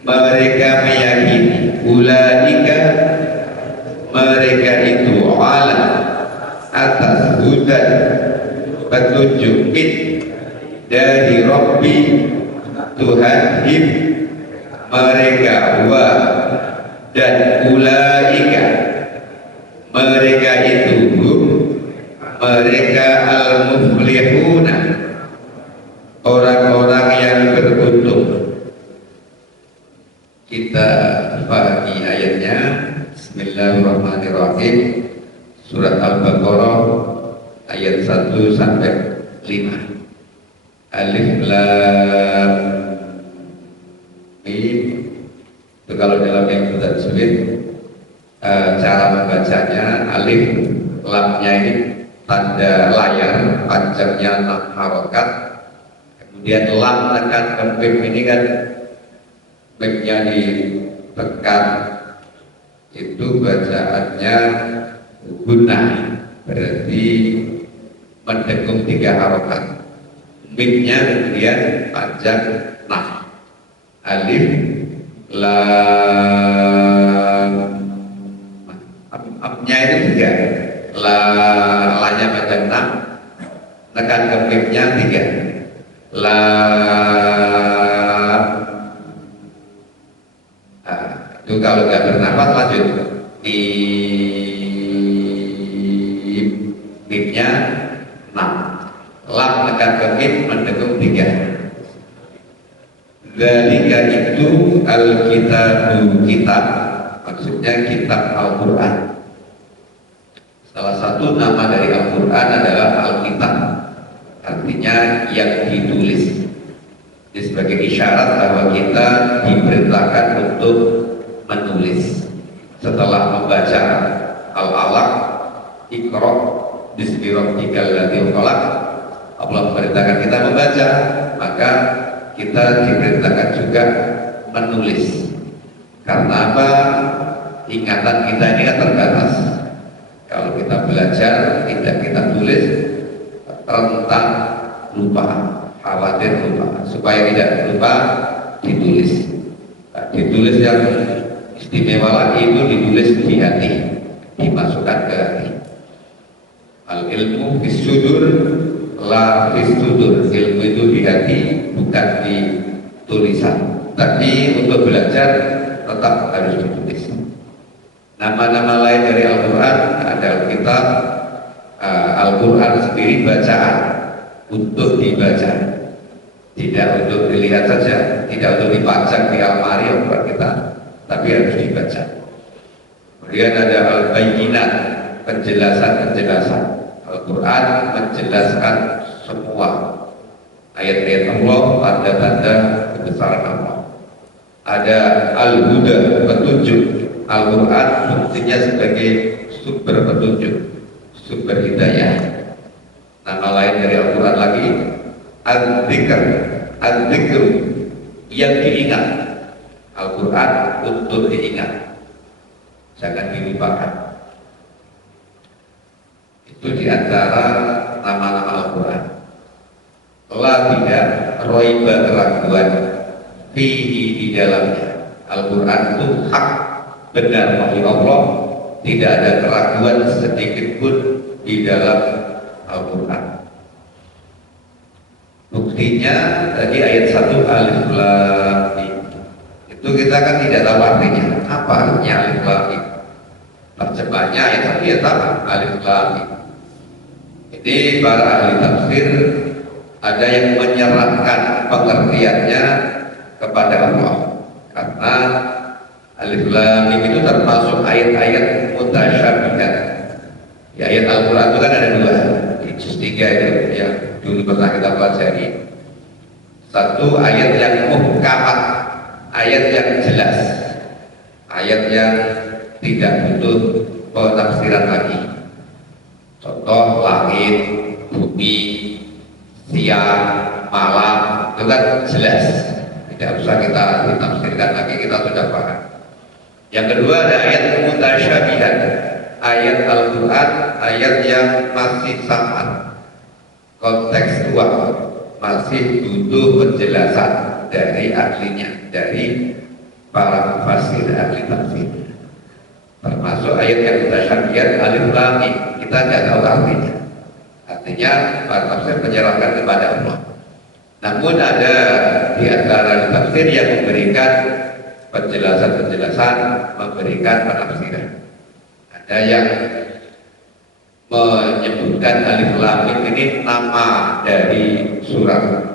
mereka meyakini ulaika mereka itu ala atas hudan petunjuk dari Rabbi Tuhanhim mereka wa dan ulaika mereka itu mereka al-muflihuna orang-orang yang beruntung. Kita pahami ayatnya. Bismillahirrahmanirrahim. Surat Al-Baqarah ayat 1 sampai 5. Alif lam mim. Itu kalau dalam yang sudah sulit cara membacanya, alif lamnya ini tanda layar, panjangnya 6 harokat. Kemudian lam tekan ke mim ini kan mimnya ditekan, itu bacaannya gunnah, berarti mendekung 3 harokat. Mimnya kemudian panjang nah. Alif lam, amnya itu 3, lanya panjang 6, tekan ke mimnya 3, lam. Itu kalau nggak bernafas lanjut di mimnya 6, lam tekan ke mim mendekung 3. Dzalika itu al-kitabu, kitab maksudnya kitab Al-Quran. Salah satu nama dari Al-Quran adalah Al-Kitab, artinya yang ditulis. Ini sebagai isyarat bahwa kita diperintahkan untuk menulis. Setelah membaca Al-Alaq, Iqra bismi rabbikal ladzi khalaq, Allah memerintahkan kita membaca, maka kita diperintahkan juga menulis. Karena apa? Ingatan kita ini kan terbatas. Kalau kita belajar tidak kita tulis, rentan lupa, khawatir lupa. Supaya tidak lupa, ditulis. Nah, ditulis yang istimewa lagi itu ditulis di hati, dimasukkan ke hati. Al ilmu fis sudur la fis sudur. Ilmu itu di hati, bukan di tulisan. Tapi untuk belajar tetap harus ditulis. Nama-nama lain dari Al-Quran ada kitab, Al-Quran sendiri bacaan untuk dibaca, tidak untuk dilihat saja, tidak untuk dipajang di almari Al-Quran kita, tapi harus dibaca. Kemudian ada Al-Bayyinat, penjelasan-penjelasan. Al-Quran menjelaskan semua ayat-ayat Allah, tanda-tanda kebesaran Allah. Ada Al-Huda, petunjuk. Al-Quran fungsinya sebagai sumber petunjuk, sumber hidayah. Nama lain dari Al-Quran lagi Al-Dzikr, Al-Dzikr yang diingat. Al-Quran untuk diingat, jangan dilupakan. Itu diantara nama-nama Al-Quran. La tidak roiba keraguan fihi di dalamnya. Al-Quran itu hak, benar wahyu Allah, tidak ada keraguan sedikit pun di dalam Al-Quran. Buktinya tadi ayat 1 alif lam mim. Itu kita kan tidak tahu artinya. Apa artinya alif lam mim? Terjemahnya ayat 1 ya tahu alif lam mim. Ini para ahli tafsir ada yang menyerahkan pengertiannya kepada Allah, karena alif lam mim itu termasuk ayat-ayat mutasyabihat. Ya, ayat Al-Quran itu kan ada 2 di juz 3 itu yang dulu pernah kita pelajari. Satu ayat yang muhkamat, ayat yang jelas, ayat yang tidak butuh penafsiran lagi. Contoh langit, bumi, siang, malam, itu kan jelas, tidak usah kita ditafsirkan lagi, kita sudah paham. Yang kedua ada ayat mutasyabihat, ayat Al-Quran, ayat yang masih sangat kontekstual, masih butuh penjelasan dari ahlinya, dari para mufassir ahli tafsir. Termasuk ayat yang kita syariat alif lam mim, kita tidak tahu artinya. Artinya para tafsir menyerahkan kepada Allah. Namun ada di antara tafsir yang memberikan penjelasan-penjelasan, memberikan penafsiran. Ada yang menyebutkan alif lam mim ini nama dari surat.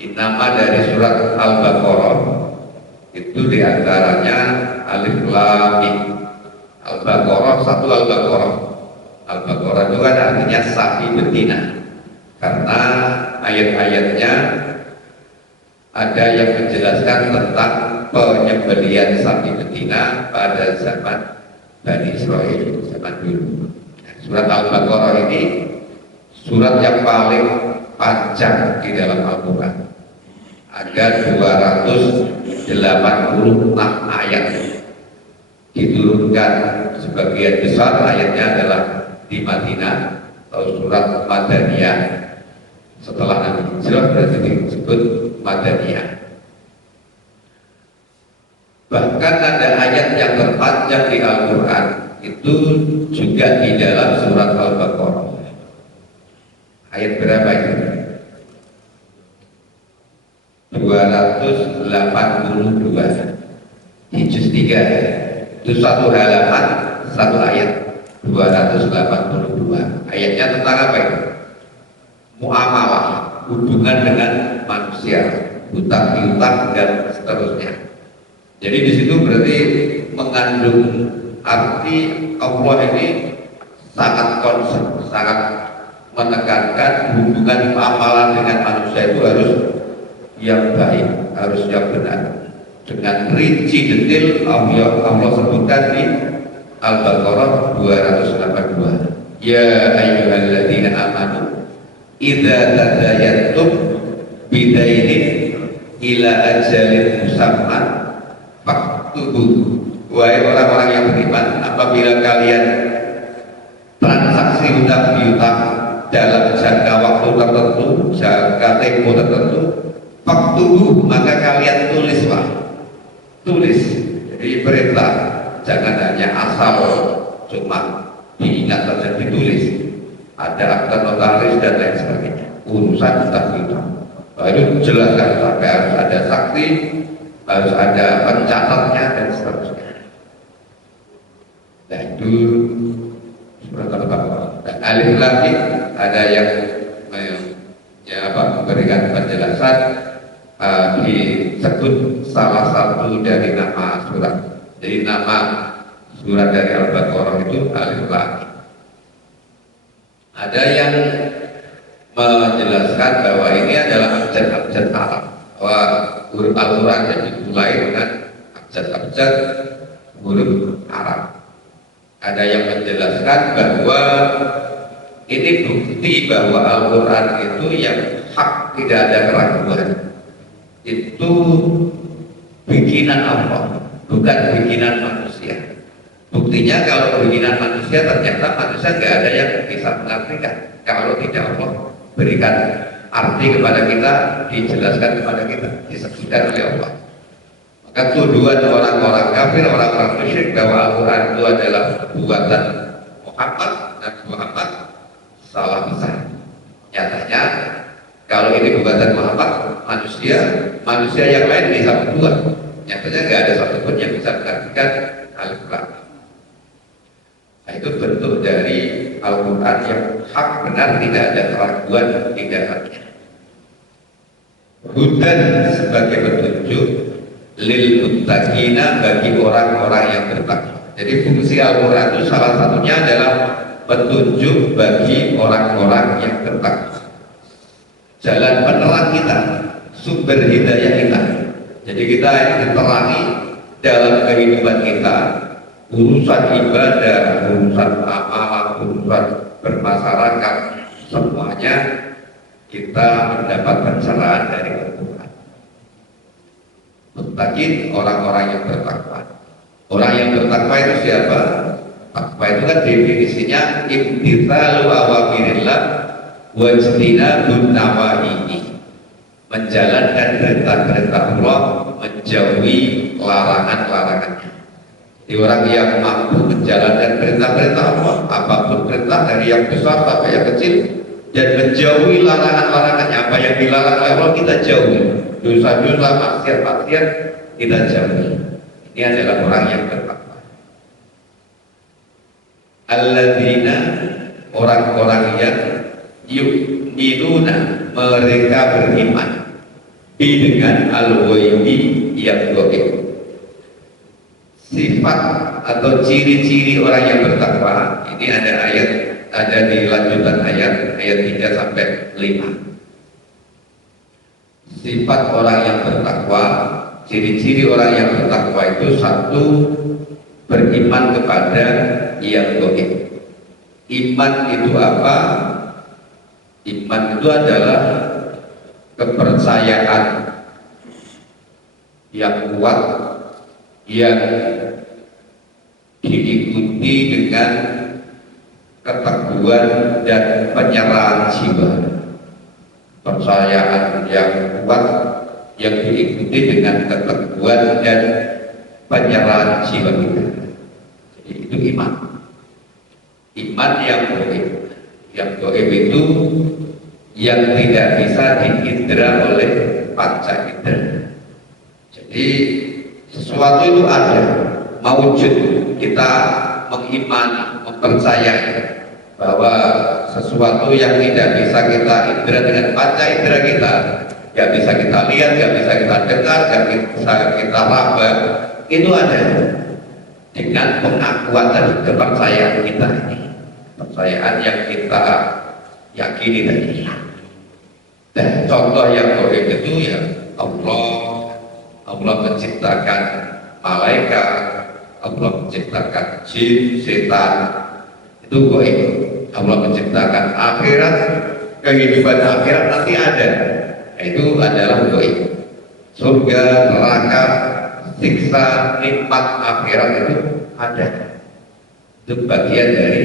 Nama dari surat Al-Baqarah itu diantaranya alif lam mim. Al-Baqarah, satu Al-Baqarah. Al-Baqarah itu kan artinya sapi betina, karena ayat-ayatnya ada yang menjelaskan tentang penyembelihan sapi betina pada zaman Bani Israel, zaman dulu. Surat Al-Baqarah ini surat yang paling panjang di dalam Al-Quran. Ada 286 ayat diturunkan. Sebagian besar ayatnya adalah di Madinah atau surat Madaniyah. Setelah Nabi Hijrah berarti disebut Madaniyah. Bahkan ada ayat yang terpanjang di Al-Quran itu juga di dalam surat Al-Baqarah. Ayat berapa itu? 282 di juz 3. Itu satu halaman, satu ayat. 282. Ayatnya tentang apa itu? Muamalah, hubungan dengan manusia, hutang piutang dan seterusnya. Jadi di situ berarti mengandung arti Allah ini sangat concern, sangat menekankan hubungan muamalah dengan manusia itu harus yang baik, harus yang benar. Dengan rinci detail Allah sebutkan di Al-Baqarah 282. Ya ayyuhalladzina amanu idza tadayantum bidainin ila ajalin musamman faktubu. Wahai orang-orang yang beriman, apabila kalian transaksi hutang piutang dalam jangka waktu tertentu, jangka tempo tertentu, faktubu, maka kalian tulislah. Tulis. Jadi perintah, jangan hanya asal cuma diingat saja, ditulis. Ada akta notaris dan lain sebagainya. Urusan hutang piutang. Itu jelaskan, sampai harus ada saksi, harus ada pencatatnya dan seterusnya. Nah itu surat Al-Baqarah. Dan alif lam mim ada yang memberikan penjelasan, disebut salah satu dari nama surat. Jadi nama surat dari Al-Baqarah itu alif lam mim. Ada yang menjelaskan bahwa ini adalah abjad-abjad Arab, bahwa huruf Al-Quran yang dimulai dengan abjad-abjad huruf Arab. Ada yang menjelaskan bahwa ini bukti bahwa Al-Quran itu yang hak, tidak ada keraguan. Itu bikinan Allah, bukan bikinan manusia. Buktinya kalau bikinan manusia ternyata manusia nggak ada yang bisa mengartikan. Kalau tidak Allah berikan arti kepada kita, dijelaskan kepada kita, disebutkan oleh Allah. Maka tuduhan orang-orang kafir, orang-orang musyrik bahwa Al-Quran itu adalah buatan Muhammad, dan Muhammad salah besar. Nyatanya kalau ini buatan Muhammad, manusia yang lain bisa membuat. Nyatanya nggak ada satupun yang bisa mengartikan Al-Quran. Nah, itu bentuk dari Al-Quran yang hak, benar, tidak ada keraguan di dalamnya. Hudan sebagai petunjuk, lil muttaqina, bagi orang-orang yang bertakwa. Jadi fungsi Al-Quran itu salah satunya adalah petunjuk bagi orang-orang yang bertakwa. Jalan penerang kita, sumber hidayah kita. Jadi kita ini diterangi dalam kehidupan kita, urusan ibadah, urusan amalan, urusan bermasyarakat, semuanya kita mendapat pencerahan dari Al-Quran. Muttaqin, orang-orang yang bertakwa. Orang yang bertakwa itu siapa? Takwa itu kan definisinya imtithalu awamirillah wajtinabun nawahihi, menjalankan perintah-perintah Allah, menjauhi larangan-larangannya. Jadi orang yang mampu menjalankan perintah-perintah Allah, apapun perintah dari yang besar sampai yang kecil, dan menjauhi larangan-larangannya. Apa yang dilarang oleh Allah kita jauhi, dosa-dosa, maksiat-maksiat kita jauhi. Ini adalah orang yang bertakwa. Alladzina, orang-orang yang yu'minuna, mereka beriman dengan al-ghaibi, yang gaib. Sifat atau ciri-ciri orang yang bertakwa ini ada di lanjutan ayat 3 sampai 5. Sifat orang yang bertakwa, ciri-ciri orang yang bertakwa itu: satu, beriman kepada yang gaib. Iman itu apa? Iman itu adalah kepercayaan yang kuat, yang diikuti dengan keteguhan dan penyerahan jiwa. Percayaan yang kuat yang diikuti dengan keteguhan dan penyerahan jiwa kita. Jadi itu iman. Iman yang gaib. Yang gaib itu yang tidak bisa diindra oleh panca indera. Jadi sesuatu itu ada, mawujud. Kita mengimani, mempercayai bahwa sesuatu yang tidak bisa kita indra dengan panca indera kita, gak bisa kita lihat, gak bisa kita dengar, gak bisa kita raba, itu ada dengan pengakuan dan kepercayaan kita ini, kepercayaan yang kita yakini tadi. Dan contoh yang gaib itu ya Allah menciptakan malaikat, Allah menciptakan jin, setan, itu gaib. Allah menciptakan akhirat, kehidupan akhirat nanti ada, itu adalah gaib. Surga, neraka, siksa, nikmat akhirat itu ada. Itu bagian dari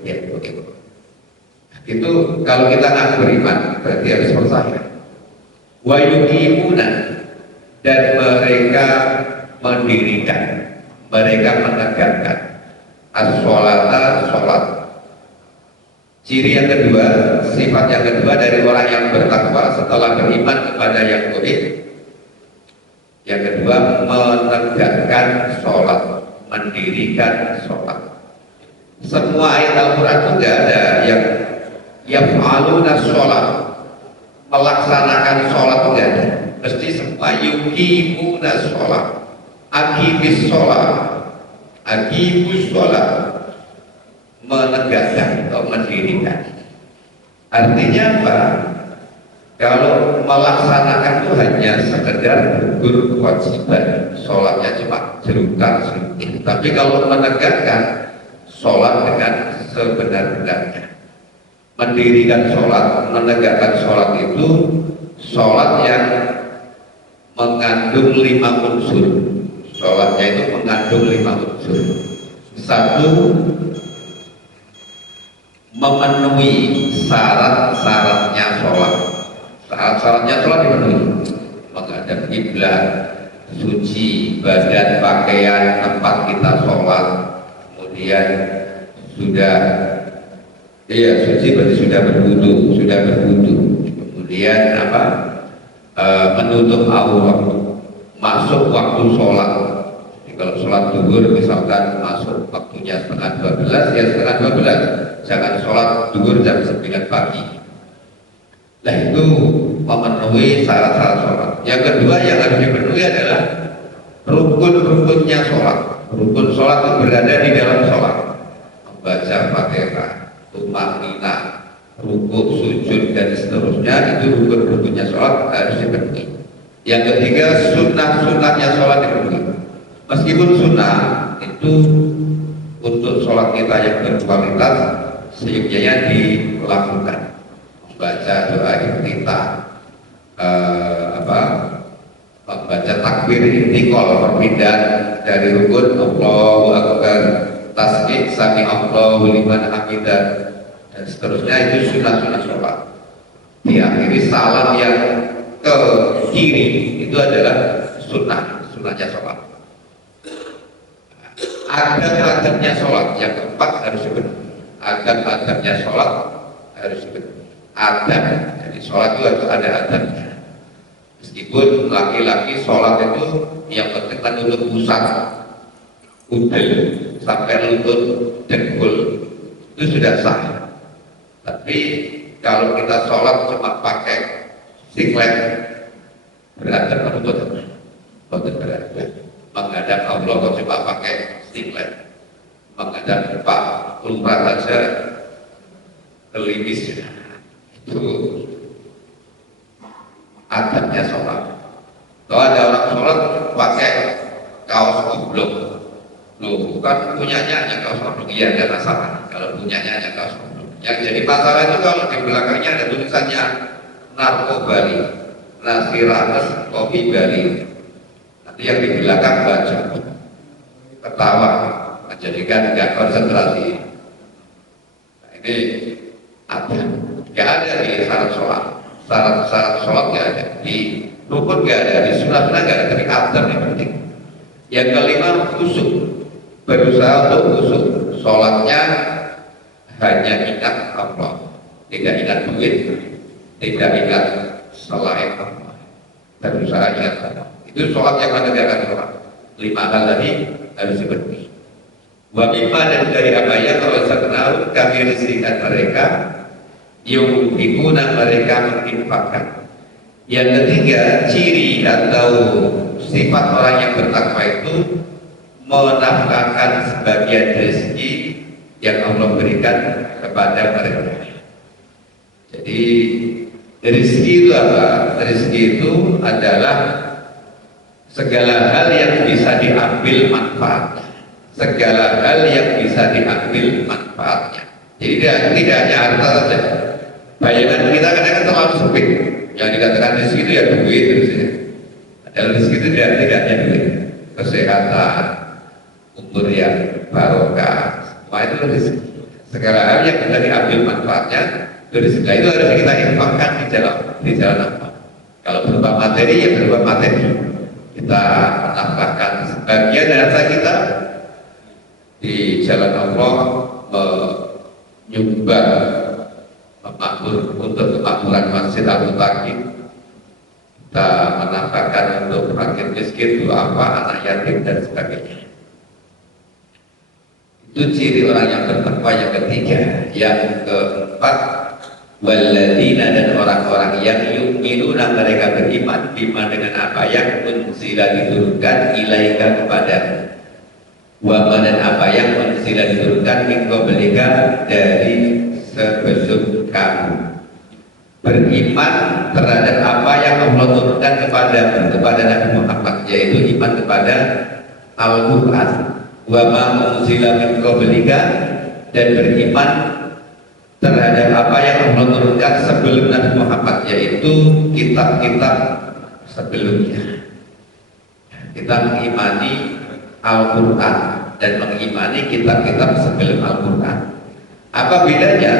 yang gaib. Itu kalau kita nggak beriman berarti harus percaya. Wa yuqimuna, dan mereka mendirikan, mereka menegakkan as-sholata, sholat. Ciri yang kedua, sifat yang kedua dari orang yang bertakwa setelah beriman kepada yang gaib, yang kedua menegakkan sholat, mendirikan sholat. Semua ayat Al-Quran itu nggak ada yang yaf'aluna sholat, melaksanakan sholat, itu nggak ada. Mesti semua yuqimuna sholat, aqimis sholat, aqimus sholat, menegakkan atau mendirikan. Artinya apa? Kalau melaksanakan itu hanya sekedar gugur kewajiban, sholatnya cuma jerukan sedikit. Tapi kalau menegakkan sholat dengan sebenar-benarnya, mendirikan sholat, menegakkan sholat itu sholat yang mengandung 5 unsur. Sholatnya itu mengandung 5 unsur. Satu, memenuhi syarat-syaratnya sholat. Syarat-syaratnya sholat dipenuhi: menghadap kiblat, suci badan, pakaian, tempat kita sholat, kemudian sudah suci berarti sudah berwudu, kemudian menutup aurat, masuk waktu sholat. Jadi kalau sholat zuhur misalkan masuk waktunya setengah 12, ya setengah 12, jangan sholat zuhur jam 9 pagi. Nah itu memenuhi syarat-syarat sholat. Yang kedua yang harus dipenuhi adalah rukun-rukunnya sholat. Rukun sholat itu berada di dalam sholat: membaca Fatihah, tumanina, rukuk, sujud, dan seterusnya. Itu rukun-rukunnya sholat harus dipenuhi. Yang ketiga, sunnah-sunnahnya sholat dipenuhi. Meskipun sunnah itu untuk sholat kita yang berkualitas, seyogyanya dilakukan. Membaca doa iftitah, membaca takbir intikal, perpindahan dari rukun, Allahu Akbar, tasbih, sami Allahu liman hamidah, dan seterusnya. Itu sunnah-sunnah sholat. Diakhiri salam yang ke kiri, itu adalah sunnahnya sholat. adab-adabnya sholat yang keempat harus dipenuhi. Adab-adabnya sholat harus dipenuhi. Adab, jadi sholat itu harus ada adabnya. Meskipun laki-laki sholat itu yang penting kan untuk pusat udel sampai lutut dengkul itu sudah sah. Tapi kalau kita sholat cuma pakai siklet beradab atau beradab menghadap Allah atau cuma pakai siklet menghadap Pak Lurah saja kelimis itu adabnya sholat. Kalau ada orang sholat pakai kaos oblong, loh bukan punyanya hanya kaos oblong, iya ada masalah kalau punyanya hanya kaos oblong. Yang jadi masalah itu kalau di belakangnya ada tulisannya narkobali, nasiranes kopi Bali. Nanti yang di belakang baca ketawa, menjadikan nggak konsentrasi. Nah, ini ada, nggak ada di syarat sholat. Syarat sholat nggak ada, di rukun nggak ada, di sunnah-sunnah nggak ada, tapi adab yang penting. Yang kelima, khusyuk, berusaha untuk khusyuk. Sholatnya hanya ingat Allah, tidak ingat duit, tidak ingat selain Allah, berusaha ingat Allah. Itu sholat yang menegakkan sholat. 5 hal tadi harus dipenuhi. Wa mimma, dan dari apa yang kalau kenal kami rizkikan mereka, yunfikuna, mereka menginfakkan. Yang ketiga, ciri atau sifat orang yang bertakwa itu menafkahkan sebagian rezeki yang Allah berikan kepada mereka. Jadi rezeki itu apa? Rezeki itu adalah segala hal yang bisa diambil manfaatnya, segala hal yang bisa diambil manfaatnya. Jadi tidak hanya harta saja. Bayangan kita kadang-kadang terlalu sempit. Yang dikatakan rezeki itu ya duit terus ya. Padahal rezeki itu tidak hanya duit, kesehatan, umur yang barokah, semua itu rezeki. Segala hal yang bisa diambil manfaatnya itu rezeki. Itu harus kita infakkan di jalan apa? Kalau berupa materi ya berupa materi. Kita menambahkan sebagian harta kita di jalan Allah, menyumbang memakmur untuk kemakmuran Masjid Al-Mutaqin. Kita menambahkan untuk fakir miskin, apa anak yatim dan sebagainya. Itu ciri orang yang bertakwa yang ketiga. Yang keempat, walladzina, dan orang-orang yang yu'minuna, mereka beriman bima, dengan apa yang unzila diturunkan ilaika kepada, wa dan apa yang unzila diturunkan min qablika, dari sebelum kamu. Beriman terhadap apa yang Allah turunkan kepada Nabi Muhammad, yaitu iman kepada Al-Quran. Wa ma unzila min qablika, dan beriman terhadap apa yang Allah turunkan sebelum Nabi Muhammad, yaitu kitab-kitab sebelumnya. Kita mengimani Al-Quran dan mengimani kitab-kitab sebelum Al-Quran. Apa bedanya?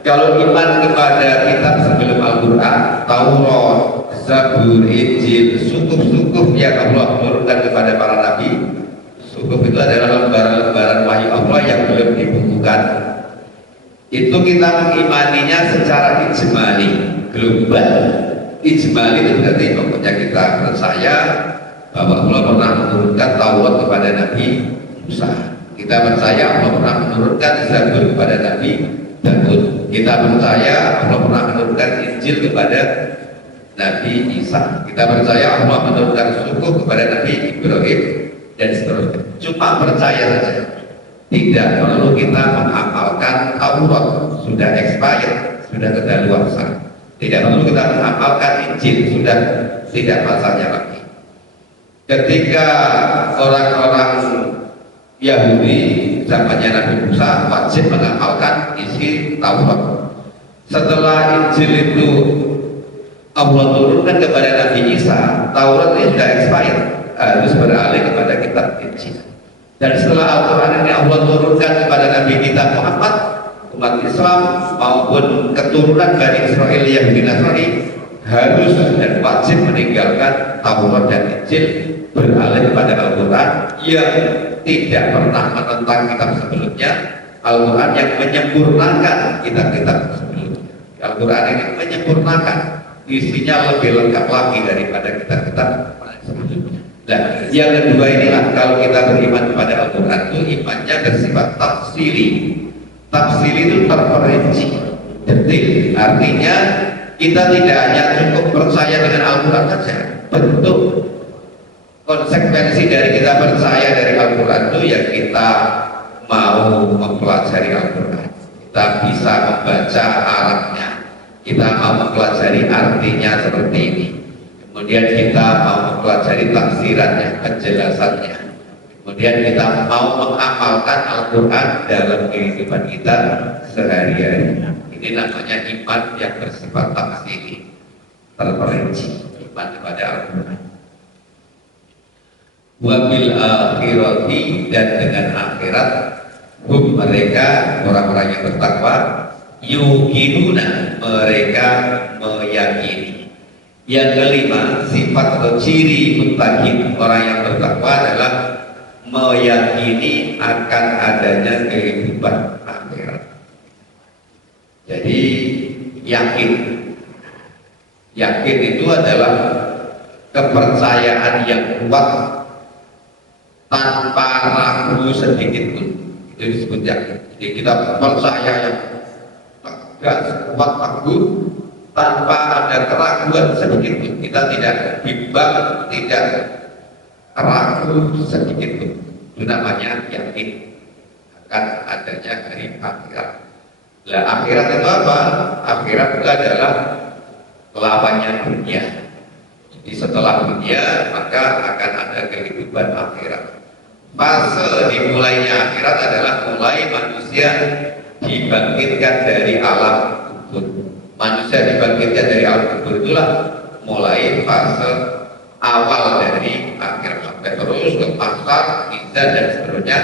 Kalau iman kepada kitab sebelum Al-Quran, Taurat, Zabur, Injil, sukup-sukup yang Allah turunkan kepada para nabi. Sukup itu adalah lembaran-lembaran wahyu Allah yang belum dibukukan. Itu kita mengimaninya secara ijmali, global. Ijmali itu berarti pokoknya kita percaya bahwa Allah pernah menurunkan Taurat kepada Nabi Musa. Kita percaya Allah pernah menurunkan Zabur kepada Nabi Daud. Kita percaya Allah pernah menurunkan Injil kepada Nabi Isa. Kita percaya Allah menurunkan suku kepada Nabi Ibrahim dan seterusnya. Cuma percaya saja. Tidak perlu kita mengamalkan Taurat, sudah expired, sudah kedaluarsa. Tidak perlu kita mengamalkan Injil, sudah tidak masanya lagi. Ketika orang-orang Yahudi zamannya Nabi Musa wajib mengamalkan isi Taurat. Setelah Injil itu Allah turunkan kepada Nabi Isa, Taurat ini sudah expired, harus beralih kepada kitab Injil. Dan setelah Al-Quran ini Allah turunkan kepada Nabi kita Muhammad, umat Islam maupun keturunan Bani Israel yang Nasrani harus dan wajib meninggalkan Taurat dan Injil, beralih kepada Al-Quran yang tidak pernah menentang kitab sebelumnya. Al-Quran yang menyempurnakan kitab-kitab sebelumnya. Al-Quran ini menyempurnakan, isinya lebih lengkap lagi daripada kitab-kitab sebelumnya. Nah, yang kedua inilah, kalau kita beriman kepada Al-Quran itu imannya bersifat tafsiri. Tafsiri itu terperinci, detil. Artinya kita tidak hanya cukup percaya dengan Al-Quran saja. Bentuk konsekuensi dari kita percaya dari Al-Quran itu ya kita mau mempelajari Al-Quran, kita bisa membaca Arabnya, kita mau mempelajari artinya seperti ini, kemudian kita mau mempelajari tafsirannya, penjelasannya, kemudian kita mau mengamalkan Al-Quran dalam kehidupan kita sehari-hari. Ini namanya iman yang bersifat tafsiri, terperinci, iman kepada Al-Quran. Wabil akhirati, dan dengan akhirat, mereka orang-orang yang bertakwa, yuqinuna, mereka meyakini. Yang kelima, sifat atau ciri muttaqin, orang yang bertakwa adalah meyakini akan adanya kehidupan akhirat. Jadi yakin itu adalah kepercayaan yang kuat tanpa ragu sedikit pun. Itu disebut yakin. Jadi kita percaya yang tegas, kuat, teguh, tanpa ada keraguan sedikit pun. Kita tidak bimbang, tidak ragu sedikit pun. Itu namanya yakin akan adanya hari akhirat. Nah, akhirat itu apa? Akhirat itu adalah lawannya dunia. Jadi setelah dunia maka akan ada kehidupan akhirat. Fase dimulainya akhirat adalah mulai manusia dibangkitkan dari alam kubur. Manusia dibangkitkan dari alam kubur itulah mulai fase awal dari akhirat, sampai terus ke pasar, mizan dan seterusnya,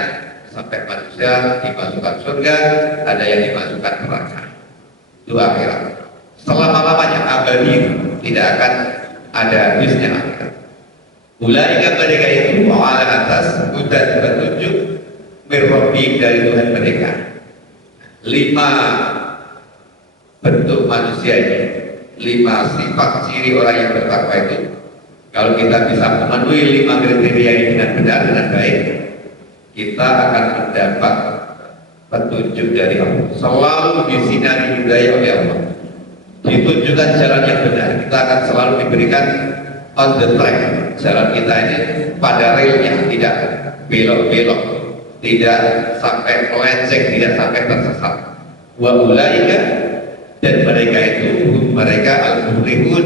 sampai manusia dimasukkan surga, ada yang dimasukkan neraka. Itu akhirat. Selama-lamanya abadi, tidak akan ada habisnya akhirat. Ulaika, mereka itu ala atas hudan petunjuk mirrobi, dari Tuhan mereka. 5 bentuk manusia ini, 5 sifat ciri orang yang bertakwa itu, kalau kita bisa memenuhi 5 kriteria ini dengan benar, dengan baik, kita akan mendapat petunjuk dari Allah. Selalu disinari hidayah oleh Allah, ditunjukkan jalan yang benar. Kita akan selalu diberikan on the track, jalan kita ini pada relnya, tidak belok-belok, tidak sampai melenceng, tidak sampai tersesat. Wa ulaika, dan mereka itu mereka al-muflihun,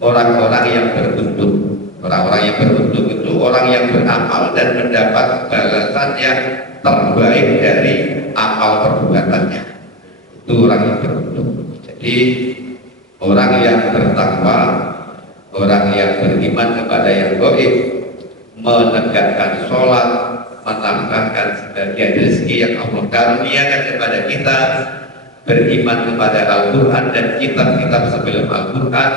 orang-orang yang beruntung. Orang-orang yang beruntung itu orang yang beramal dan mendapat balasan yang terbaik dari amal perbuatannya. Itu orang yang beruntung. Jadi orang yang bertakwa, orang yang beriman kepada yang gaib, menegakkan sholat, menambahkan sebagian rezeki yang Allah karuniakan kepada kita, beriman kepada Al-Quran dan kitab-kitab sebelum Al-Quran,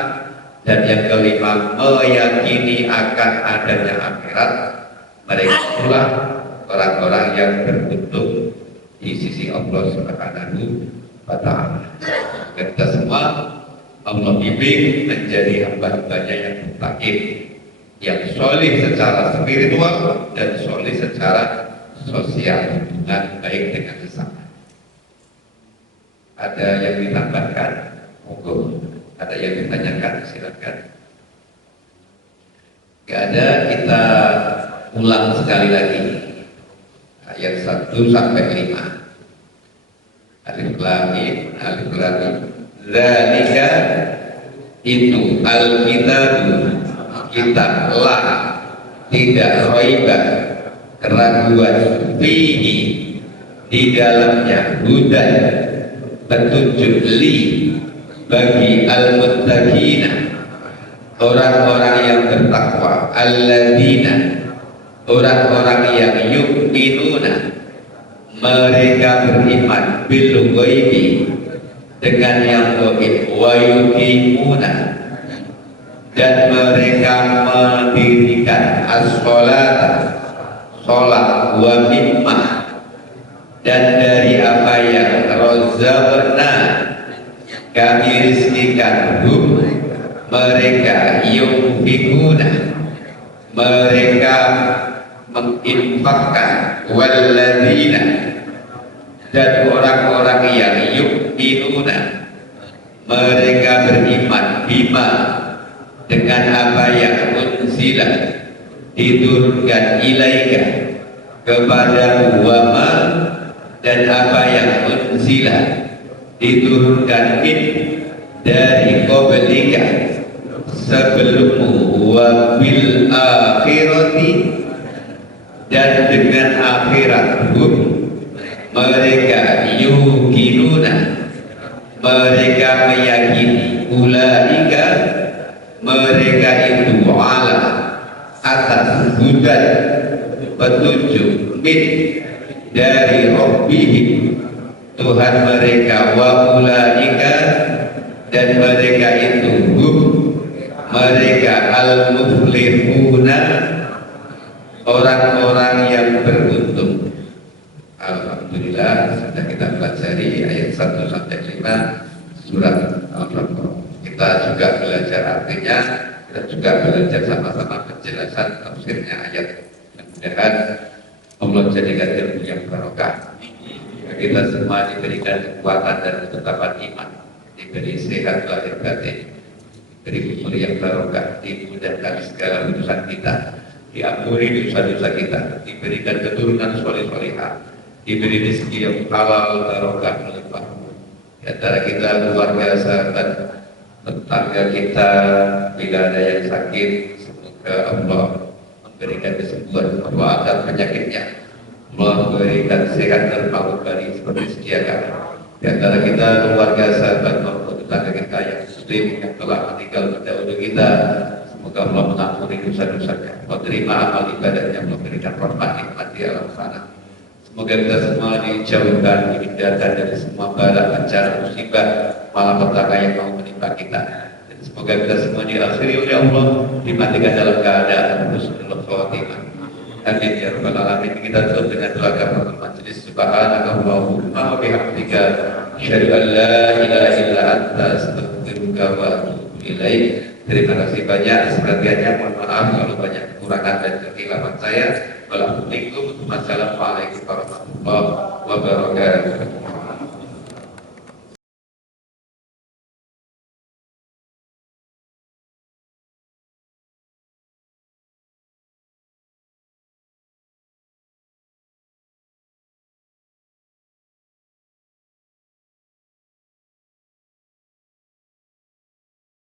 dan yang kelima meyakini akan adanya akhirat. Mereka itulah orang-orang yang beruntung di sisi Allah Subhanahu wa Ta'ala. Kita semua Allah bimbing menjadi hamba-hambanya yang muttaqin, yang solih secara spiritual dan solih secara sosial, hubungan baik dengan sesama. Ada yang ditambahkan? Monggo. Ada yang ditanyakan? Silakan. Gak ada, kita ulang sekali lagi ayat 1 sampai 5. Alif lam mim, alif lam mim. Zalika, itu al-kitab, kitab lah, tidak roiba, keraguan, fihi, di dalamnya, hudan, petunjuk, li, bagi al-muttaqina, orang-orang yang bertakwa, alladzina, orang-orang yang yu'minuna, mereka beriman, bil ghaibi, dengan yang gaib, wa yuqimuna, dan mereka mendirikan as-sholata, sholat, wa mimma, dan dari apa yang rozaqna kami rizkikan mereka yunfikuna, mereka menginfakkan, walladzina, dan orang-orang yang yu'minuna, mereka beriman, bima, dengan apa yang unzila, diturunkan, ilaika, kepada wama, dan apa yang unzila, diturunkan, min, dari qablika, sebelummu, wa bil akhirati, dan dengan akhirat mereka yuqinuna, mereka meyakini, ulaika, mereka itu ala, atas hudan, petunjuk, min, dari rabbihim, Tuhan mereka, wa ulaika, dan mereka itu mereka al-muflihuna, orang-orang yang beruntung. Alhamdulillah sudah kita pelajari ayat 1 sampai 5 surat Al-Baqarah. Kita juga belajar artinya, kita juga belajar sama-sama penjelasan tafsirnya ayat. Mudah-mudahan Allah jadikan ilmu yang barokah. Kita semua diberikan kekuatan dan ketetapan iman, diberi sehat lahir batin, diberi umur yang barokah, dimudahkan segala urusan kita, diampuni dosa-dosa kita, diberikan keturunan soleh-solehah, diberi rezeki yang halal barokah melimpah. Di antara kita, keluarga, sahabat, tetangga kita, bila ada yang sakit, semoga Allah memberikan kesembuhan, membatalkan penyakitnya, memberikan sehat dan bari seperti sedia kala. Di antara kita, keluarga, sahabat, maupun tetangga kita yang muslim yang telah meninggal terdahulu kita, semoga Allah mengampuni dosa-dosanya, menerima amal ibadahnya, memberikan rahmat nikmat di alam sana. Semoga kita semua dijauhkan, dihindarkan dari semua bala, bencana, musibah, malapetaka yang mau menimpa kita. Dan semoga kita semua diakhiri oleh Allah, dimatikan dalam keadaan husnul khatimah. Amin ya rabbal alamin. Kita tutup dengan doa kafaratul majelis. Subhanakallahumma wa bihamdika, asyhadu an la ilaha illa anta, astaghfiruka wa atubu ilaik. Terima kasih banyak sebagiannya, mohon maaf kalau banyak kekurangan dan kekhilafan saya. Wassalamualaikum warahmatullahi wabarakatuh.